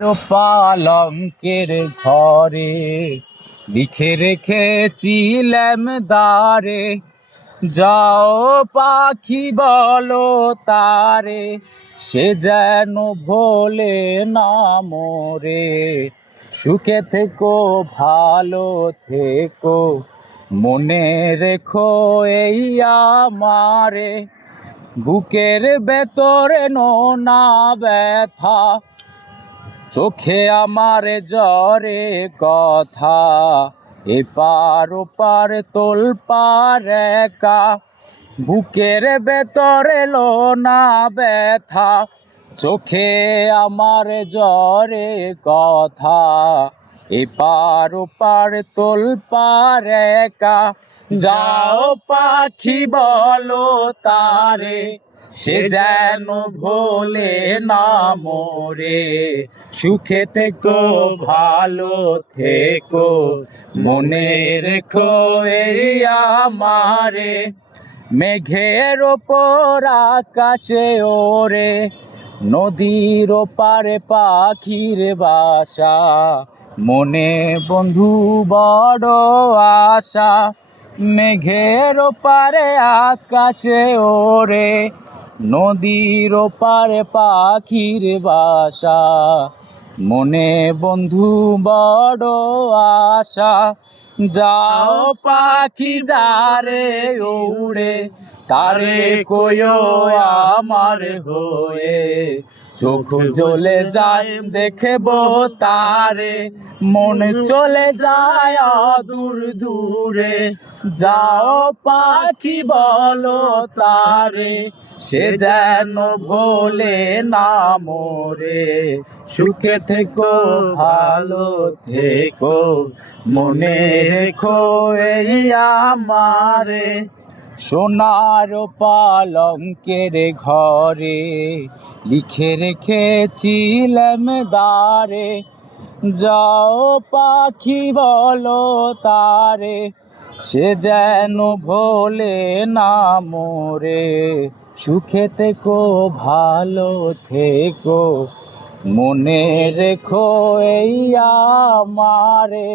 পালঙ্কের ঘরে লিখে রেখেছিলাম দ্বারে, যাও পাখি বলো তারে, সে যেন ভোলে না মোরে। সুখে থেকো ভালো থেকো, মনে রেখো এই আমারে। বুকের ভেতরে নোনা ব্যথা, চোখে আমার জ্বরে কথা, এপার ওপার তোলপার একা। বুকের ভেতরে লোনা ব্যথা, চোখে আমার জ্বরে কথা, এপার ওপার তোলপার একা। যাও পাখি বলো তারে, সে যেন ভোলে না মোরে। সুখে থেকো ভালো থেকো, মনে রেখো এই আমারে। মেঘের ওপর আকাশে ওরে, নদীর ওপারে পাখির বাসা, মনে বন্ধু বড় আশা। মেঘের ওপারে আকাশে ওরে, নদীর ওপারে পাখির বাসা, মনে বন্ধু বড় আশা। যাও পাখি যারে উড়ে, তারে কইও আমার হয়ে। চোখ জ্বলে যায় দেখব তারে, মন চলে যায় দূর দূরে। যাও পাখি বলো তারে, সে যেন ভোলে না মোরে। সুখে থেকো ভালো থেকো, মনে রেখো এই আমারে। সোনার পালঙ্কের ঘরে লিখে রেখেছিলাম দ্বারে, যাও পাখি বলো তারে, সে যেন ভোলে না মোরে। সুখে থেকো ভালো থেকো, মনে রেখো এই আমারে।